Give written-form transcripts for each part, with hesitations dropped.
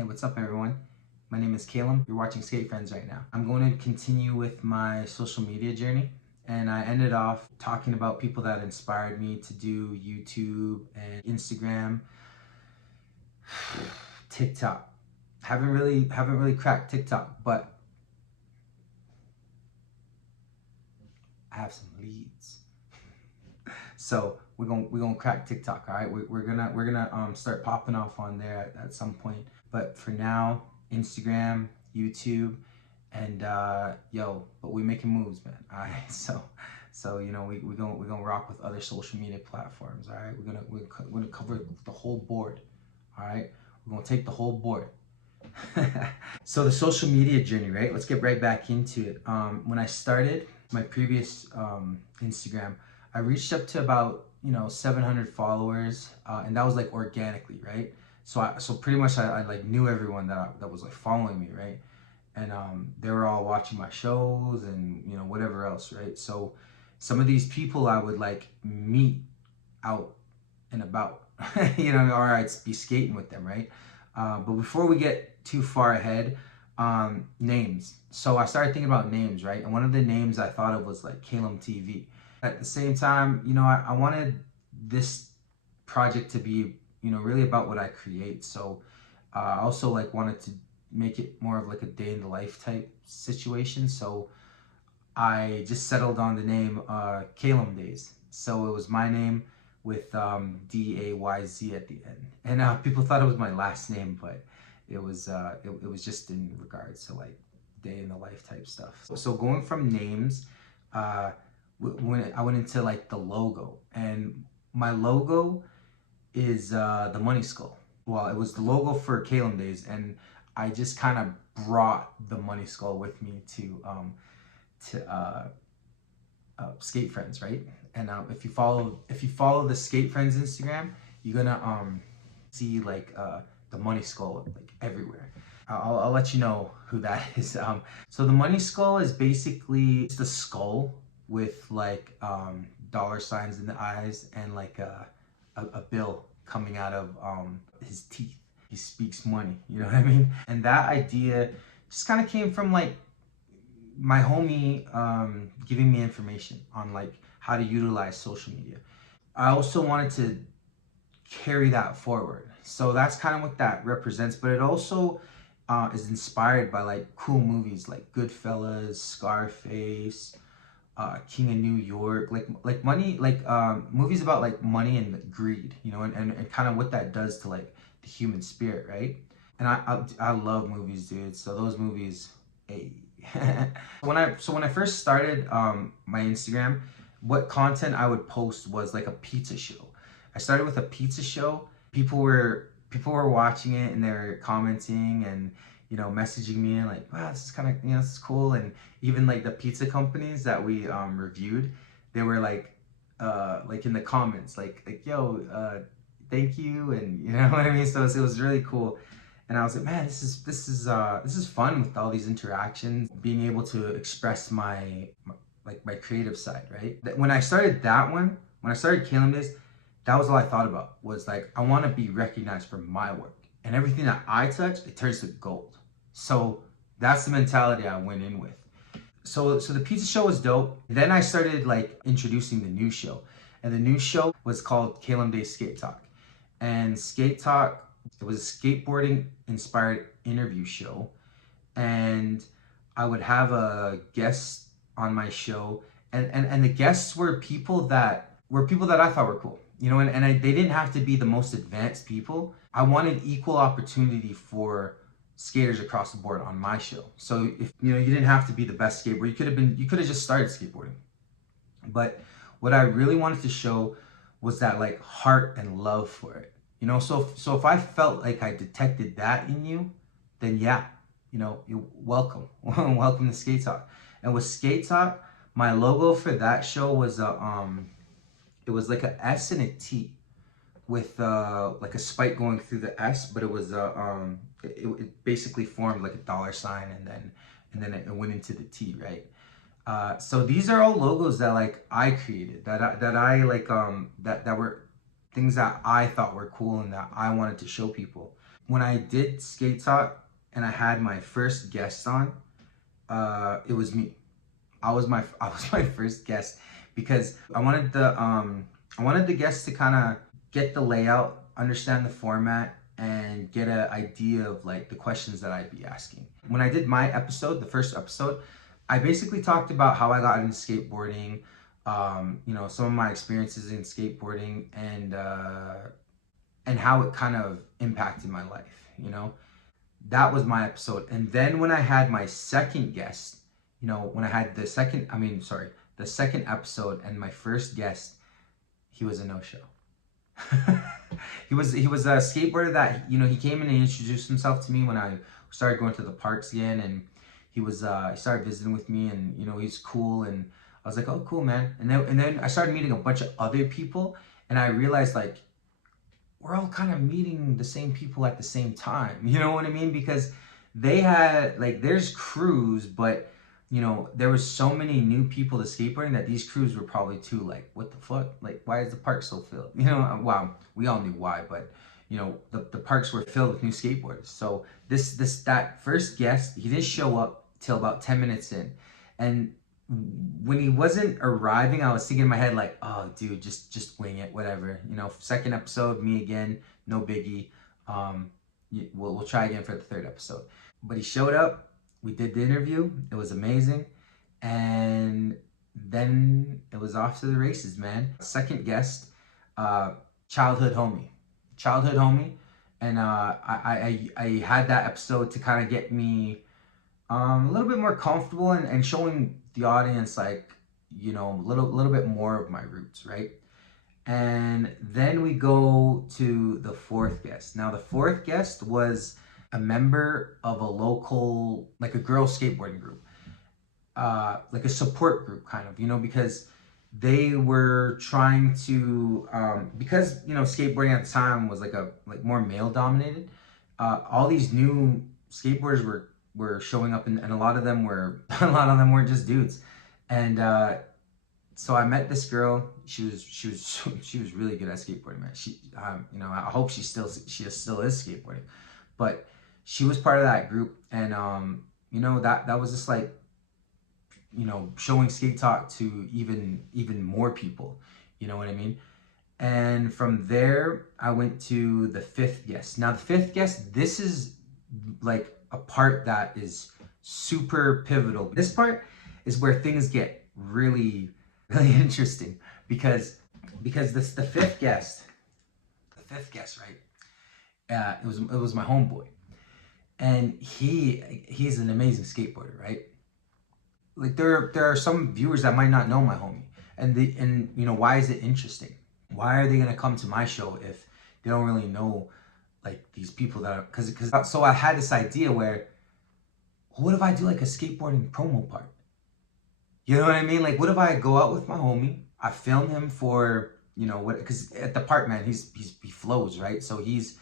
Hey, what's up everyone? My name is Calem. You're watching Skate Friends right now. I'm going to continue with my social media journey, and I ended off talking about people that inspired me to do YouTube and Instagram, TikTok. Haven't really cracked TikTok, but I have some leads. So we're gonna crack TikTok. All right, we're gonna start popping off on there at some point. But for now, Instagram, YouTube, and but we making moves, man. All right, so you know we're gonna rock with other social media platforms. All right, we're gonna cover the whole board. All right, we're gonna take the whole board. So the social media journey, right? Let's get right back into it. When I started my previous Instagram, I reached up to about 700 followers, and that was like organically, right? So pretty much I like knew everyone that was like following me, right? And they were all watching my shows and whatever else, right? So some of these people I would like meet out and about, or I'd be skating with them, right? But before we get too far ahead, names. So I started thinking about names, right? And one of the names I thought of was like CalemTV. At the same time, I wanted this project to be, really about what I create. So I also like wanted to make it more of like a day in the life type situation. So I just settled on the name CalemDayz. So it was my name with D-A-Y-Z at the end. And people thought it was my last name, but it was just in regards to like day in the life type stuff. So going from names, when I went into like the logo, and my logo is the money skull. Well, it was the logo for CalemDayz, and I just kind of brought the money skull with me to Skate Friends, right? And if you follow the Skate Friends Instagram, you're gonna see like the money skull like everywhere. I'll let you know who that is. So the money skull is basically just a skull with like dollar signs in the eyes and like a bill coming out of his teeth. He speaks money, you know what I mean? And that idea just kind of came from like my homie giving me information on like how to utilize social media. I also wanted to carry that forward. So that's kind of what that represents, but it also is inspired by like cool movies like Goodfellas, Scarface, King of New York, like money, like movies about like money and greed, and kind of what that does to like the human spirit, right? And I love movies, dude. So those movies, hey. When I first started my Instagram, what content I would post was like a pizza show. I started with a pizza show. People were watching it and they were commenting and messaging me and like, wow, this is kind of this is cool. And even like the pizza companies that we reviewed, they were like in the comments like yo, thank you, and you know what I mean. So it was really cool. And I was like, man, this is fun with all these interactions, being able to express my creative side, right? When I started CalemDayz, that was all I thought about, was like, I want to be recognized for my work, and everything that I touch, it turns to gold. So that's the mentality I went in with. So the pizza show was dope. Then I started like introducing the new show, and the new show was called CalemDayz Skate Talk. And Skate Talk, it was a skateboarding inspired interview show, and I would have a guest on my show, and the guests were people that I thought were cool, they didn't have to be the most advanced people. I wanted equal opportunity for skaters across the board on my show. So if you didn't have to be the best skateboarder, you could have just started skateboarding. But what I really wanted to show was that like heart and love for it. So if I felt like I detected that in you, then yeah, you're welcome. Welcome to Skate Talk. And with Skate Talk, my logo for that show was it was like a S and a T with like a spike going through the S, but it was it basically formed like a dollar sign, and then it went into the T, right? So these are all logos that like I created, that I like that were things that I thought were cool and that I wanted to show people. when I did Skate Talk and I had my first guest on, it was me. I was my first guest because I wanted the guests to kind of get the layout, understand the format, and get an idea of like the questions that I'd be asking. When I did my episode, the first episode, I basically talked about how I got into skateboarding, you know, some of my experiences in skateboarding, and how it kind of impacted my life, you know. That was my episode. And then when I had my second guest, you know, when I had the second episode and my first guest, he was a no-show. he was a skateboarder that, you know, he came in and introduced himself to me when I started going to the parks again, and he started visiting with me, and you know, he's cool, and I was like, oh cool, man. And then I started meeting a bunch of other people, and I realized like we're all kind of meeting the same people at the same time. You know what I mean? Because they had like, there's crews, but you know, there was so many new people to skateboarding that these crews were probably too like, what the fuck? Like, why is the park so filled? You know, wow, we all knew why, but you know, the parks were filled with new skateboarders. So that first guest, he didn't show up till about 10 minutes in. And when he wasn't arriving, I was thinking in my head like, oh dude, just wing it, whatever. You know, second episode, me again, no biggie. We'll try again for the third episode. But he showed up. We did the interview. It was amazing. And then it was off to the races, man. Second guest, childhood homie. Childhood homie. And I had that episode to kind of get me a little bit more comfortable, and showing the audience like, you know, a little bit more of my roots, right? And then we go to the fourth guest. Now the fourth guest was a member of a local, like a girl skateboarding group, like a support group kind of, you know, because they were trying to, because, you know, skateboarding at the time was like more male dominated. All these new skateboarders were showing up, and a lot of them were a lot of them weren't just dudes. And so I met this girl. She was really good at skateboarding, man. She you know, I hope she still is skateboarding, but she was part of that group. And you know, that was just like, you know, showing Skate Talk to even more people, you know what I mean? And from there I went to the fifth guest. Now the fifth guest, this is like a part that is super pivotal. This part is where things get really interesting, because the fifth guest, right? It was my homeboy, and he's an amazing skateboarder, right? Like there are some viewers that might not know my homie, and you know, why is it interesting? Why are they gonna come to my show if they don't really know like these people that are, because so I had this idea where, what if I do like a skateboarding promo part? You know what I mean? Like, what if I go out with my homie, I film him for, you know, what, because at the park, man, he flows, right? So he's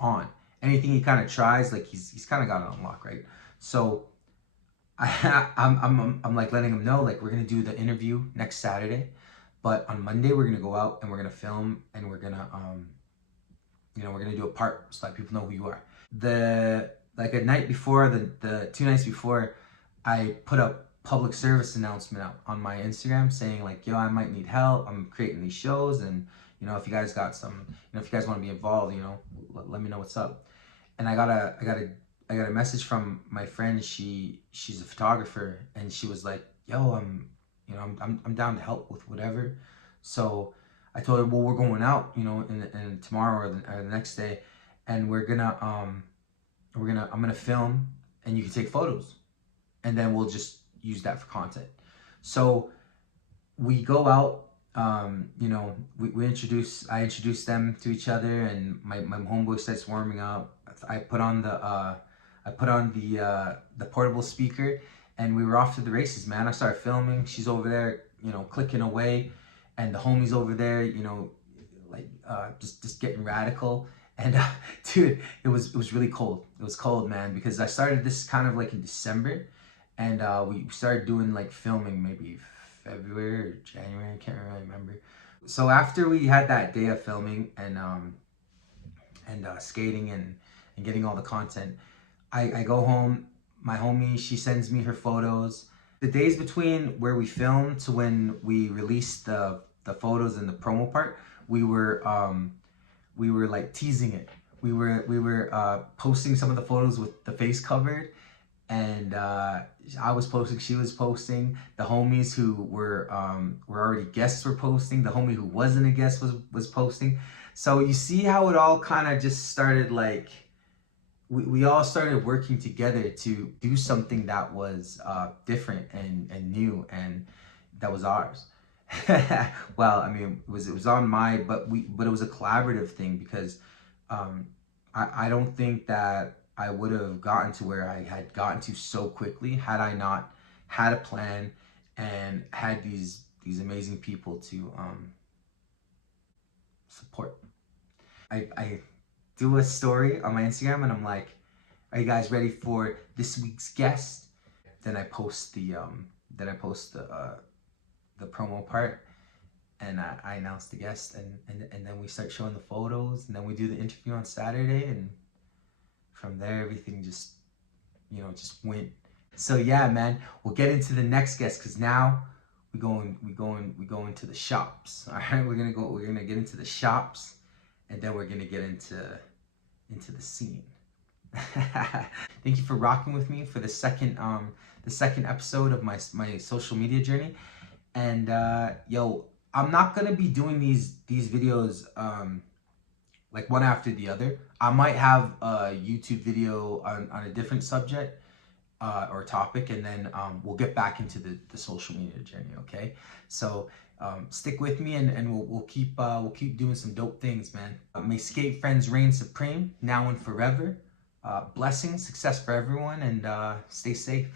on anything he kind of tries, like he's kind of got it on lock, right? So I'm like letting him know, like, we're gonna do the interview next Saturday, but on Monday we're gonna go out and we're gonna film, and we're gonna you know, we're gonna do a part so that people know who you are. Like a night before, the 2 nights before, I put a public service announcement out on my Instagram saying like, yo, I might need help. I'm creating these shows, and you know, if you guys got some, you know, if you guys want to be involved, you know, let me know what's up. And I got a message from my friend. She's a photographer, and she was like, yo, I'm down to help with whatever. So I told her, well, we're going out, you know, in tomorrow or the next day, and I'm gonna film, and you can take photos, and then we'll just use that for content. So we go out, you know, I introduce them to each other, and my homeboy starts warming up. I put on the portable speaker, and we were off to the races, man. I started filming. She's over there, you know, clicking away, and the homie's over there, you know, like just getting radical. And dude, it was really cold. It was cold, man, because I started this kind of like in December, and we started doing like filming maybe February or January. I can't really remember. So after we had that day of filming, and and skating and getting all the content. I go home, my homie, she sends me her photos. The days between where we filmed to when we released the photos and the promo part, we were like teasing it. We were posting some of the photos with the face covered, and I was posting, she was posting. The homies who were already guests were posting. The homie who wasn't a guest was posting. So you see how it all kind of just started, like we all started working together to do something that was different and new, and that was ours. Well, I mean, it was on my, but it was a collaborative thing, because I don't think that I would have gotten to where I had gotten to so quickly had I not had a plan and had these amazing people to support. I do a story on my Instagram and I'm like, "Are you guys ready for this week's guest?" Then I post the promo part, and I announce the guest, and then we start showing the photos, and then we do the interview on Saturday, and from there everything just just went. So yeah, man, we'll get into the next guest, because now we go into the shops. All right, we're gonna get into the shops, and then we're gonna get into the scene. Thank you for rocking with me for the second episode of my social media journey. And yo, I'm not gonna be doing these videos like one after the other. I might have a YouTube video on a different subject or topic, and then we'll get back into the social media journey. Okay, so stick with me, and we'll keep doing some dope things, man. May skate friends reign supreme now and forever. Blessings, success for everyone, and stay safe.